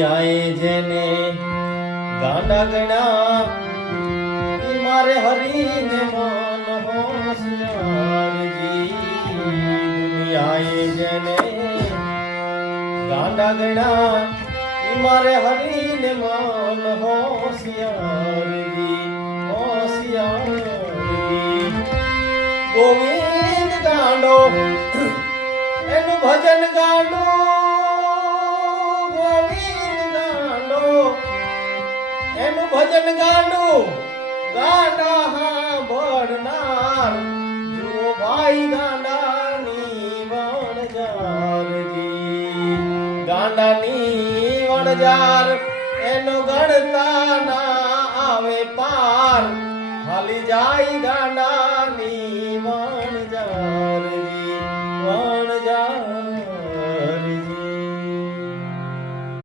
દુનિયાએ જેને ગાંડા ગણા મારે હરીને મન હોશિયારજી દુનિયાએ જેને ગાંડા ગણા મારે હરીને મન હોશિયારજી હોશિયારજી ગોવિંદ ગાંડો એનું ભજન ગાંડો ગોવિંદ ગાંડો એનું ભજન ગાંડો ગાંડા સાંભળનાર જો ભાઈ ગાંડાની વણજારજી ગાંડાની વણજાર એનો ગણતા ના આવે પાર હાલી જાય ગાંડાની વણજારજી વણજાર